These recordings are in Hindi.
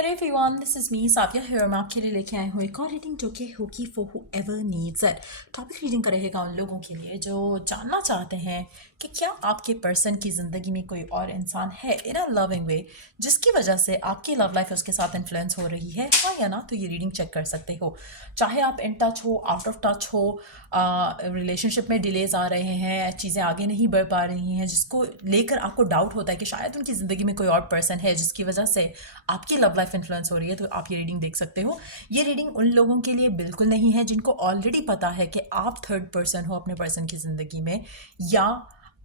Hello everyone, this is me साविया here। मैं आपके लिए लेके आई हूँ एक और रीडिंग जो कि होगी for whoever needs it। Topic reading का रहेगा उन लोगों के लिए जो जानना चाहते हैं कि क्या आपके पर्सन की ज़िंदगी में कोई और इंसान है इन अ लविंग वे जिसकी वजह से आपकी लव लाइफ उसके साथ इन्फ्लुएंस हो रही है, हाँ या ना। तो ये रीडिंग चेक कर सकते हो, चाहे आप इन टच हो, आउट ऑफ टच हो, रिलेशनशिप में डिलेज आ रहे हैं, चीज़ें आगे नहीं बढ़ पा रही हैं, जिसको लेकर आपको डाउट होता है कि शायद उनकी ज़िंदगी में कोई और पर्सन है जिसकी वजह से आपकी लव लाइफ इन्फ्लुएंस हो रही है। तो आप ये रीडिंग देख सकते हो। ये रीडिंग उन लोगों के लिए बिल्कुल नहीं है जिनको ऑलरेडी पता है कि आप थर्ड पर्सन हो अपने पर्सन की ज़िंदगी में, या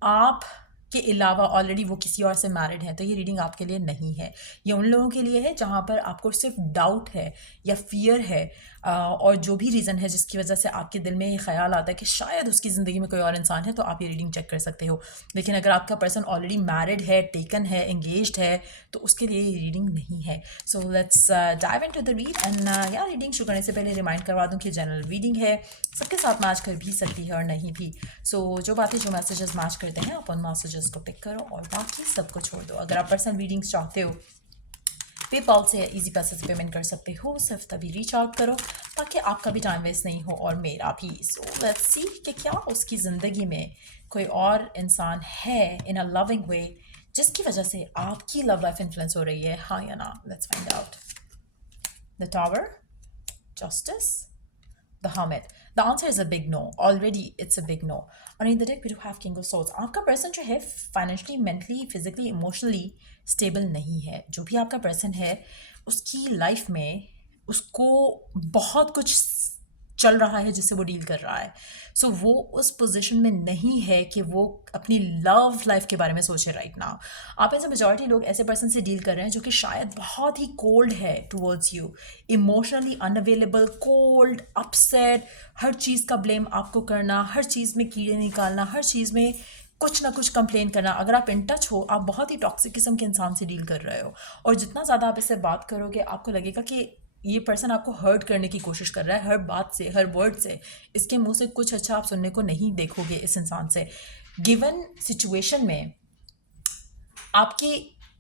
आप के अलावा ऑलरेडी वो किसी और से मैरिड हैं। तो ये रीडिंग आपके लिए नहीं है। ये उन लोगों के लिए है जहाँ पर आपको सिर्फ डाउट है या फियर है, और जो भी रीज़न है जिसकी वजह से आपके दिल में ये ख्याल आता है कि शायद उसकी ज़िंदगी में कोई और इंसान है, तो आप ये रीडिंग चेक कर सकते हो। लेकिन अगर आपका पर्सन ऑलरेडी मैरिड है, टेकन है, एंगेज्ड है, तो उसके लिए ये रीडिंग नहीं है। So let's dive into the read. And यार, रीडिंग शुरू करने से पहले रिमाइंड करवा दूँ कि जनरल रीडिंग है, सबके साथ मैच कर भी सकती है और नहीं भी। सो जो बातें, जो मैसेजेस मैच करते हैं, आप उन मैसेजेस को पिक करो और बाकी सबको छोड़ दो। अगर आप पर्सनल रीडिंग्स चाहते हो, पेपॉल से इजी पैसे से पेमेंट कर सकते हो, सिर्फ तभी रीच आउट करो ताकि आपका भी टाइम वेस्ट नहीं हो और मेरा भी। सो लेट्स सी कि क्या उसकी ज़िंदगी में कोई और इंसान है इन अ लविंग वे जिसकी वजह से आपकी लव लाइफ इन्फ्लुएंस हो रही है, हाँ या ना। Let's find out. The tower, justice, the hermit. The answer is a big no. Already it's a big no. And in the deck we do have King of Swords. आपका पर्सन जो है financially, mentally, physically, emotionally stable नहीं है। जो भी आपका पर्सन है उसकी लाइफ में उसको बहुत कुछ चल रहा है जिससे वो डील कर रहा है। सो वो उस पोजीशन में नहीं है कि वो अपनी लव लाइफ के बारे में सोचे राइट नाउ। आप ऐसे मेजॉरिटी लोग ऐसे पर्सन से डील कर रहे हैं जो कि शायद बहुत ही कोल्ड है towards you, emotionally unavailable, cold, upset, हर चीज़ का ब्लेम आपको करना, हर चीज़ में कीड़े निकालना, हर चीज़ में कुछ ना कुछ कंप्लेन करना। अगर आप इन टच हो, आप बहुत ही टॉक्सिक किस्म के इंसान से डील कर रहे हो, और जितना ज़्यादा आप इससे बात करोगे आपको लगेगा कि ये पर्सन आपको हर्ट करने की कोशिश कर रहा है, हर बात से, हर वर्ड से। इसके मुंह से कुछ अच्छा आप सुनने को नहीं देखोगे इस इंसान से। गिवन सिचुएशन में आपकी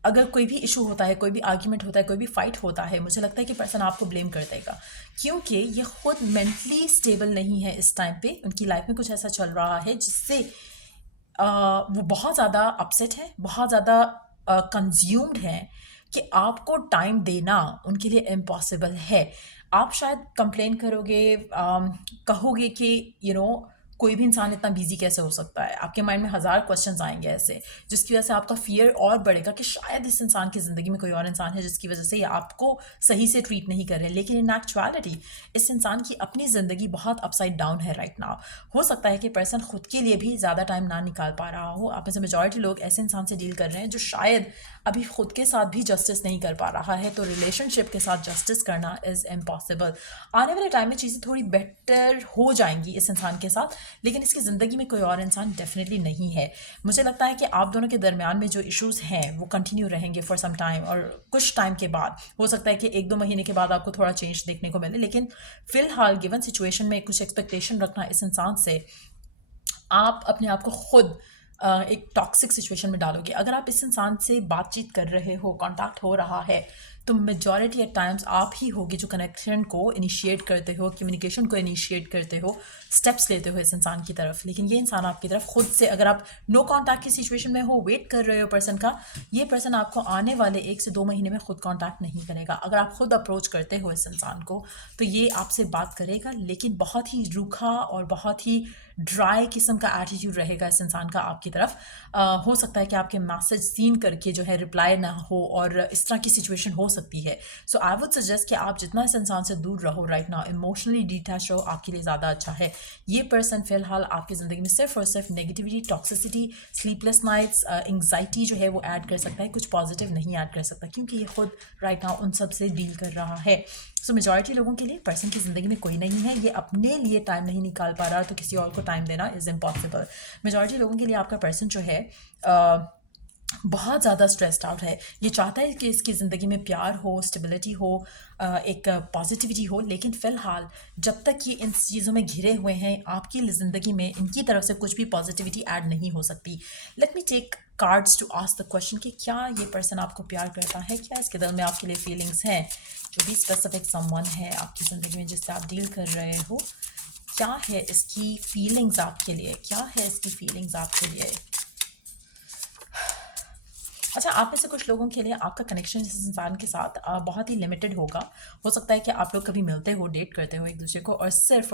अगर कोई भी इशू होता है, कोई भी आर्ग्यूमेंट होता है, कोई भी फाइट होता है, मुझे लगता है कि पर्सन आपको ब्लेम कर देगा, क्योंकि ये खुद मेंटली स्टेबल नहीं है इस टाइम पे। उनकी लाइफ में कुछ ऐसा चल रहा है जिससे वो बहुत ज़्यादा अपसेट है, बहुत ज़्यादा कंज्यूम्ड हैं कि आपको टाइम देना उनके लिए इम्पॉसिबल है। आप शायद कंप्लेन करोगे, कहोगे कि कोई भी इंसान इतना बिजी कैसे हो सकता है। आपके माइंड में हज़ार क्वेश्चंस आएंगे ऐसे, जिसकी वजह से आपका फियर और बढ़ेगा कि शायद इस इंसान की ज़िंदगी में कोई और इंसान है जिसकी वजह से ये आपको सही से ट्रीट नहीं कर रहे। लेकिन इन एक्चुअलिटी इस इंसान की अपनी ज़िंदगी बहुत अपसाइड डाउन है राइट नाउ। हो सकता है कि पर्सन खुद के लिए भी ज़्यादा टाइम ना निकाल पा रहा हो। आप में से मेजॉरिटी लोग ऐसे इंसान से डील कर रहे हैं जो शायद अभी खुद के साथ भी जस्टिस नहीं कर पा रहा है, तो रिलेशनशिप के साथ जस्टिस करना इज़ इम्पॉसिबल। आने वाले टाइम में चीज़ें थोड़ी बेटर हो जाएंगी इस इंसान के साथ, लेकिन इसकी ज़िंदगी में कोई और इंसान डेफिनेटली नहीं है। मुझे लगता है कि आप दोनों के दरमियान में जो इश्यूज़ हैं वो कंटिन्यू रहेंगे फॉर सम टाइम, और कुछ टाइम के बाद हो सकता है कि 1-2 महीने के बाद आपको थोड़ा चेंज देखने को मिले। लेकिन फ़िलहाल गिवन सिचुएशन में कुछ एक्सपेक्टेशन रखना इस इंसान से, आप अपने आप को खुद एक टॉक्सिक सिचुएशन में डालोगे। अगर आप इस इंसान से बातचीत कर रहे हो, कांटेक्ट हो रहा है, तो मेजॉरिटी एट टाइम्स आप ही होगी जो कनेक्शन को इनिशिएट करते हो, कम्युनिकेशन को इनिशिएट करते हो, स्टेप्स लेते हो इस इंसान की तरफ। लेकिन ये इंसान आपकी तरफ खुद से, अगर आप नो कांटेक्ट की सिचुएशन में हो, वेट कर रहे हो पर्सन का, ये पर्सन आपको आने वाले 1 से 2 महीने में खुद कांटेक्ट नहीं करेगा। अगर आप खुद अप्रोच करते हो इस इंसान को, तो ये आपसे बात करेगा, लेकिन बहुत ही रूखा और बहुत ही ड्राई किस्म का एटीट्यूड रहेगा इस इंसान का आपकी तरफ। हो सकता है कि आपके मैसेज सीन करके जो है रिप्लाई ना हो, और इस तरह की सिचुएशन हो सकती है। सो आई वुड सजेस्ट कि आप जितना इस इंसान से दूर रहो राइट नाउ, इमोशनली डिटैच रहो, आपके लिए ज़्यादा अच्छा है। ये पर्सन फिलहाल आपकी ज़िंदगी में सिर्फ और सिर्फ negativity, toxicity, sleepless nights, anxiety जो है वो ऐड कर सकता है, कुछ पॉजिटिव नहीं ऐड कर सकता, क्योंकि ये खुद राइट नाउ उन सब से डील कर रहा है। सो मेजॉरिटी लोगों के लिए पर्सन की ज़िंदगी में कोई नहीं है, ये अपने लिए टाइम नहीं निकाल पा रहा, तो किसी और को टाइम देना इज़ इम्पॉसिबल। मेजॉरिटी लोगों के लिए आपका पर्सन जो है बहुत ज़्यादा स्ट्रेस्ड आउट है। ये चाहता है कि इसकी ज़िंदगी में प्यार हो, स्टेबिलिटी हो, एक पॉजिटिविटी हो, लेकिन फ़िलहाल जब तक ये इन चीज़ों में घिरे हुए हैं, आपकी ज़िंदगी में इनकी तरफ से कुछ भी पॉजिटिविटी ऐड नहीं हो सकती। Let me take cards to ask the question कि क्या ये पर्सन आपको प्यार करता है, क्या इसके दिल में आपके लिए फीलिंग्स हैं। जो भी स्पेसिफिक समवन है आपकी ज़िंदगी में जिससे आप डील कर रहे हो, क्या है इसकी फीलिंग्स आपके लिए, क्या है इसकी फीलिंग्स आपके लिए। अच्छा, आप में से कुछ लोगों के लिए आपका कनेक्शन इस इंसान के साथ बहुत ही लिमिटेड होगा। हो सकता है कि आप लोग कभी मिलते हो, डेट करते हो एक दूसरे को, और सिर्फ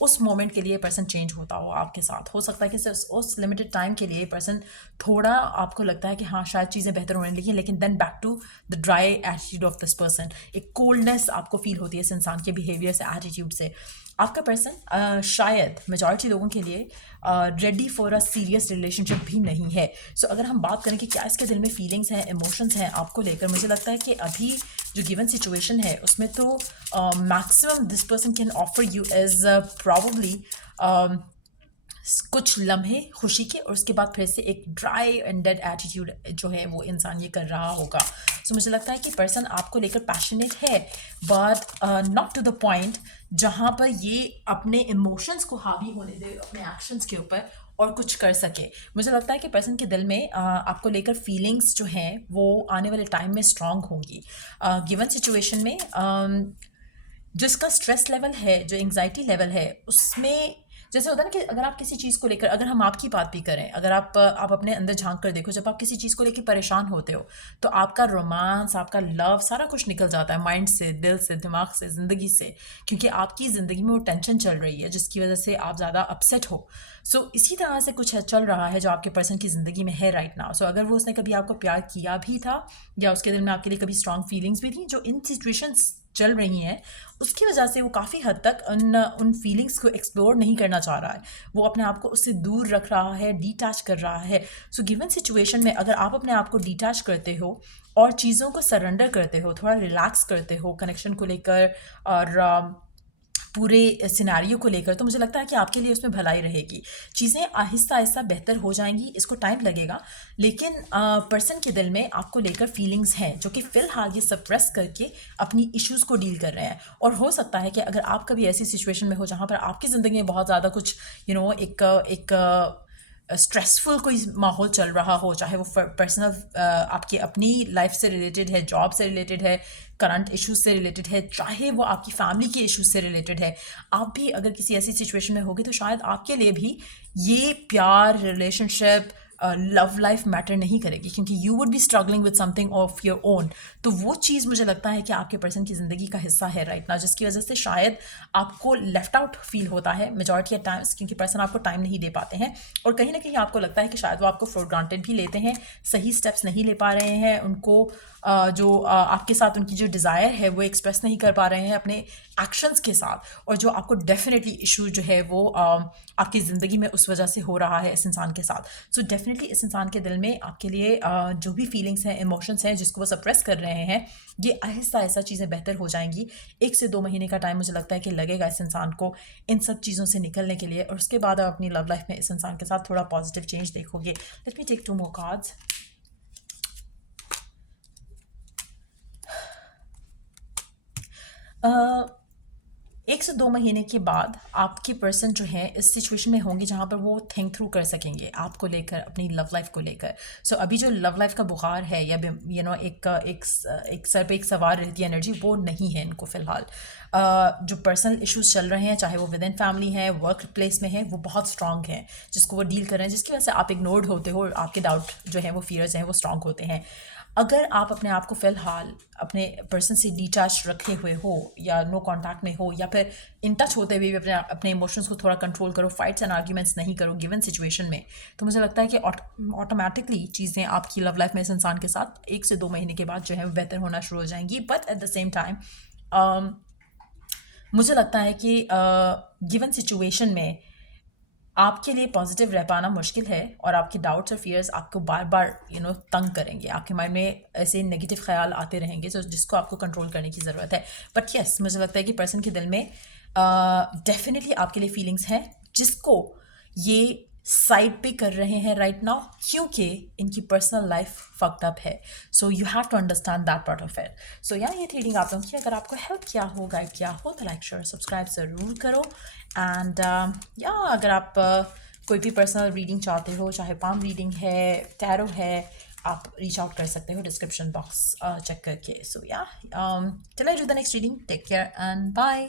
उस मोमेंट के लिए पर्सन चेंज होता हो आपके साथ। हो सकता है कि सिर्फ उस लिमिटेड टाइम के लिए पर्सन थोड़ा आपको लगता है कि हाँ शायद चीज़ें बेहतर होने लगी, लेकिन then back to the dry attitude of this person. एक कोल्डनेस आपको फील होती है इस इंसान के बिहेवियर से, एटीट्यूड से। आपका पर्सन शायद मेजॉरिटी लोगों के लिए ready for a serious relationship भी नहीं है। सो अगर हम बात करें कि क्या इसके दिल में फीलिंग्स हैं, इमोशंस हैं आपको लेकर, मुझे लगता है कि अभी जो गिवन सिचुएशन है उसमें तो maximum this person can offer you is probably कुछ लम्हे खुशी के, और उसके बाद फिर से एक ड्राई एंड डेड एटीट्यूड जो है वो इंसान ये कर रहा होगा। सो मुझे लगता है कि पर्सन आपको लेकर पैशनेट है, but not to the point जहाँ पर ये अपने इमोशंस को हावी होने दे अपने एक्शंस के ऊपर और कुछ कर सके। मुझे लगता है कि पर्सन के दिल में आपको लेकर फीलिंग्स जो हैं वो आने वाले टाइम में स्ट्रांग होंगी। गिवन सिचुएशन में जिसका स्ट्रेस लेवल है, जो एंग्जाइटी लेवल है, उसमें जैसे होता है ना कि अगर आप किसी चीज़ को लेकर, अगर हम आपकी बात भी करें, अगर आप अपने अंदर झांक कर देखो, जब आप किसी चीज़ को लेकर परेशान होते हो तो आपका रोमांस, आपका लव, सारा कुछ निकल जाता है माइंड से, दिल से, दिमाग से, ज़िंदगी से, क्योंकि आपकी ज़िंदगी में वो टेंशन चल रही है जिसकी वजह से आप ज़्यादा अपसेट हो। सो इसी तरह से कुछ चल रहा है जो आपके पर्सन की ज़िंदगी में है राइट नाउ। सो अगर वो उसने कभी आपको प्यार किया भी था या उसके दिल में आपके लिए कभी स्ट्रॉन्ग फीलिंग्स भी थी, जो इन सिचुएशंस चल रही हैं, उसकी वजह से वो काफ़ी हद तक उन फीलिंग्स को एक्सप्लोर नहीं करना चाह रहा है। वो अपने आप को उससे दूर रख रहा है, डिटैच कर रहा है। सो गिवन सिचुएशन में अगर आप अपने आप को डिटैच करते हो और चीज़ों को सरेंडर करते हो, थोड़ा रिलैक्स करते हो कनेक्शन को लेकर और पूरे सिनेरियो को लेकर, तो मुझे लगता है कि आपके लिए उसमें भलाई रहेगी। चीज़ें आहिस्ता आहिस्ता बेहतर हो जाएंगी, इसको टाइम लगेगा, लेकिन पर्सन के दिल में आपको लेकर फीलिंग्स हैं जो कि फ़िलहाल ये सप्रेस करके अपनी इश्यूज़ को डील कर रहे हैं। और हो सकता है कि अगर आप कभी ऐसी सिचुएशन में हो जहाँ पर आपकी ज़िंदगी में बहुत ज़्यादा कुछ एक स्ट्रेसफुल कोई माहौल चल रहा हो, चाहे वो पर्सनल आपकी अपनी लाइफ से रिलेटेड है, जॉब से रिलेटेड है, करंट इश्यूज से रिलेटेड है, चाहे वो आपकी फैमिली के इश्यूज से रिलेटेड है, आप भी अगर किसी ऐसी सिचुएशन में होगी तो शायद आपके लिए भी ये प्यार, रिलेशनशिप, लव लाइफ मैटर नहीं करेगी, क्योंकि you would be struggling with something of your own. तो वो चीज़ मुझे लगता है कि आपके पर्सन की ज़िंदगी का हिस्सा है राइट नाउ, जिसकी वजह से शायद आपको लेफ्ट आउट फील होता है मेजॉरिटी ऑफ टाइम्स, क्योंकि पर्सन आपको टाइम नहीं दे पाते हैं, और कहीं ना कहीं आपको लगता है कि शायद वो आपको फॉर ग्रांटेड भी लेते हैं, सही स्टेप्स नहीं ले पा रहे हैं, उनको आपके साथ उनकी जो डिज़ायर है वो एक्सप्रेस नहीं कर पा रहे हैं अपने एक्शंस के साथ, और जो आपको डेफिनेटली इशू जो है वो आपकी ज़िंदगी में उस वजह से हो रहा है इस इंसान के साथ। सो डेफिनेटली इस इंसान के दिल में आपके लिए जो भी फीलिंग्स हैं, इमोशंस हैं जिसको वो सप्रेस कर रहे हैं, ये आहिस्ता आहिस्ता चीज़ें बेहतर हो जाएंगी। 1 से 2 महीने का टाइम मुझे लगता है कि लगेगा इस इंसान को इन सब चीज़ों से निकलने के लिए, और उसके बाद आप अपनी लव लाइफ में इस इंसान के साथ थोड़ा पॉजिटिव चेंज देखोगे। Let me take 2 more cards. Uh, 1 से 2 महीने के बाद आपके पर्सन जो है इस सिचुएशन में होंगे जहाँ पर वो थिंक थ्रू कर सकेंगे आपको लेकर, अपनी लव लाइफ को लेकर। सो अभी जो लव लाइफ का बुखार है या एक सर पे एक सवार रहती है एनर्जी, वो नहीं है इनको फ़िलहाल। जो पर्सनल इश्यूज चल रहे हैं, चाहे वो विद इन फैमिली है, वर्क प्लेस में है, वो बहुत स्ट्रांग हैं जिसको वो डील कर रहे हैं, जिसकी वजह से आप इग्नोर्ड होते हो, आपके डाउट जो है वो फियर्स हैं वो स्ट्रांग होते हैं। अगर आप अपने आप को फ़िलहाल अपने पर्सन से डिटैच रखे हुए हो या नो कांटेक्ट में हो, या फिर इन टच होते हुए भी अपने इमोशंस को थोड़ा कंट्रोल करो, फाइट्स एंड आर्ग्यूमेंट्स नहीं करो गिवन सिचुएशन में, तो मुझे लगता है कि ऑटोमेटिकली चीज़ें आपकी लव लाइफ में इस इंसान के साथ 1 से 2 महीने के बाद जो है बेहतर होना शुरू हो जाएंगी। But at the same time मुझे लगता है कि गिवन सिचुएशन में आपके लिए पॉजिटिव रह पाना मुश्किल है, और आपके डाउट्स और फियर्स आपको बार बार तंग करेंगे, आपके माइंड में ऐसे नेगेटिव ख्याल आते रहेंगे जिसको आपको कंट्रोल करने की ज़रूरत है। बट यस, मुझे लगता है कि पर्सन के दिल में डेफिनेटली आपके लिए फीलिंग्स हैं जिसको ये साइड पे कर रहे हैं राइट नाउ, क्योंकि इनकी पर्सनल लाइफ फक्ड अप है। So you have to understand that part of it. So यार ये रीडिंग आप लोगों की अगर आपको हेल्प किया हो, गाइड किया हो, तो लाइक शेयर सब्सक्राइब ज़रूर करो। एंड या अगर आप कोई भी पर्सनल रीडिंग चाहते हो, चाहे पाम रीडिंग है, टैरो है, आप रीच आउट कर सकते हो डिस्क्रिप्शन बॉक्स चेक करके. सो या till I do the next reading, take care and bye.